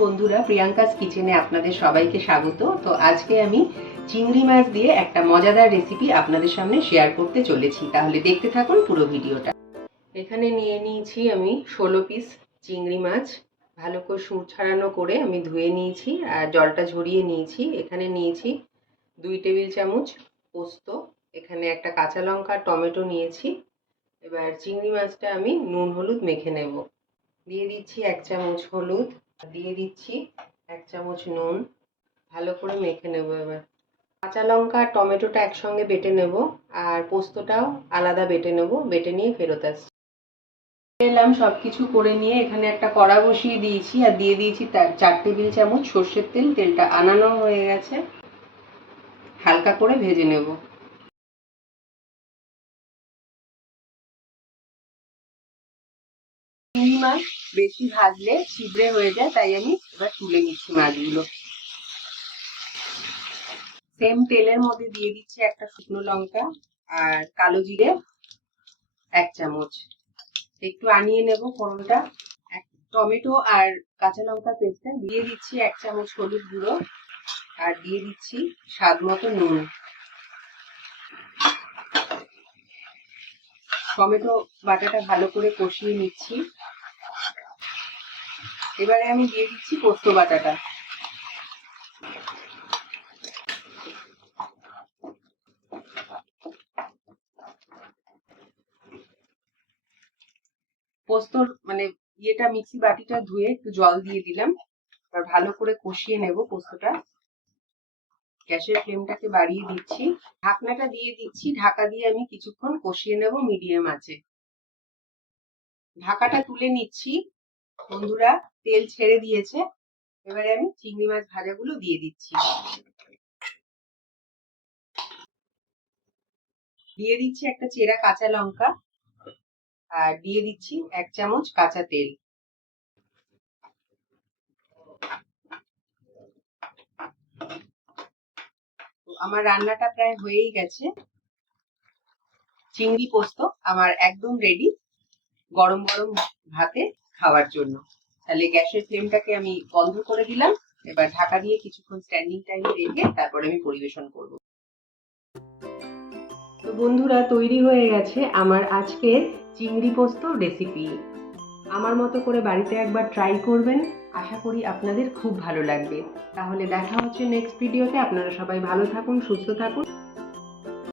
বন্ধুরা, প্রিয়াঙ্কাস কিচেনে আপনাদের সবাইকে স্বাগত। তো আজকে আমি চিংড়ি মাছ দিয়ে একটা মজাদার রেসিপি আপনাদের সামনে শেয়ার করতে চলেছি। তাহলে দেখতে থাকুন পুরো ভিডিওটা। এখানে নিয়ে নিয়েছি আমি ষোলো পিস চিংড়ি মাছ। ভালো করে সুর ছাড়ানো করে আমি ধুয়ে নিয়েছি আর জলটা ঝরিয়ে নিয়েছি। এখানে নিয়েছি দুই টেবিল চামচ পোস্ত। এখানে একটা কাঁচা লঙ্কা, টমেটো নিয়েছি। এবার চিংড়ি মাছটা আমি নুন হলুদ মেখে নেব। দিয়ে দিচ্ছি এক চামচ হলুদ। দিয়ে দিচ্ছি এক চামচ নুন। ভালো করে মেখে নেব এবার। কাঁচা লঙ্কা আর টমেটোটা একসঙ্গে বেটে নেব আর পোস্তটাও আলাদা বেটে নেব, বেটে নিয়ে ফেরত আসছি। এলাম সব কিছু করে নিয়ে এখানে একটা কড়া বসিয়ে দিয়েছি আর দিয়ে দিয়েছি তার চার টেবিল চামচ সর্ষের তেল। তেলটা আনানো হয়ে গেছে। হালকা করে ভেজে নেব। মাছ বেশি ভাজলে ছিদ্রে হয়ে যায়, তাই আমি এবার তুলে নিচ্ছি মাছগুলো। সেম তেলের মধ্যে দিয়ে দিচ্ছি একটা শুকনো লঙ্কা আর কালো জিরে এক চামচ। একটু আনিয়ে নেব ফোড়নটা। টমেটো আর কাঁচা লঙ্কা পেস্টটা দিয়ে দিচ্ছি এক চামচ হলুদ গুঁড়ো আর দিয়ে দিচ্ছি স্বাদ মতো নুন। টমেটো বাটাটা ভালো করে কষিয়ে নিচ্ছি। এবারে আমি দিয়ে দিচ্ছি পোস্ত বাটাটা। পোস্তর মানে ইয়েটা মিক্সি বাটিটা ধুয়ে একটু জল দিয়ে দিলাম। এবার ভালো করে কষিয়ে নেব পোস্তটা। গ্যাসের ফ্লেমটাকে বাড়িয়ে দিচ্ছি। ঢাকনাটা দিয়ে দিচ্ছি। ঢাকা দিয়ে আমি কিছুক্ষণ কষিয়ে নেব মিডিয়াম আছে ঢাকাটা তুলে নিচ্ছি। বন্ধুরা, তেল ছেড়ে দিয়েছে। এবারে আমি চিংড়ি মাছ ভাজাগুলো দিয়ে দিচ্ছি। দিয়ে দিচ্ছি একটা চেরা কাঁচা লঙ্কা আর দিয়ে দিচ্ছি এক চামচ কাঁচা তেল। আমার রান্নাটা প্রায় হয়েই গেছে। চিংড়ি পোস্ত আমার একদম রেডি গরম গরম ভাতে। খাওয়ার জন্য। তাহলে গ্যাসের ফ্লেমটাকে আমি বন্ধ করে দিলাম। এবার ঢাকা দিয়ে কিছুক্ষণ স্ট্যান্ডিং টাইম রেখে তারপরে আমি পরিবেশন করব। তো বন্ধুরা, তৈরি হয়ে গেছে আমার আজকের চিংড়ি পোস্ত রেসিপি আমার মতো করে বাড়িতে একবার ট্রাই করবেন। আশা করি আপনাদের খুব ভালো লাগবে। তাহলে দেখা হচ্ছে নেক্সট ভিডিওতে আপনারা সবাই ভালো থাকুন, সুস্থ থাকুন।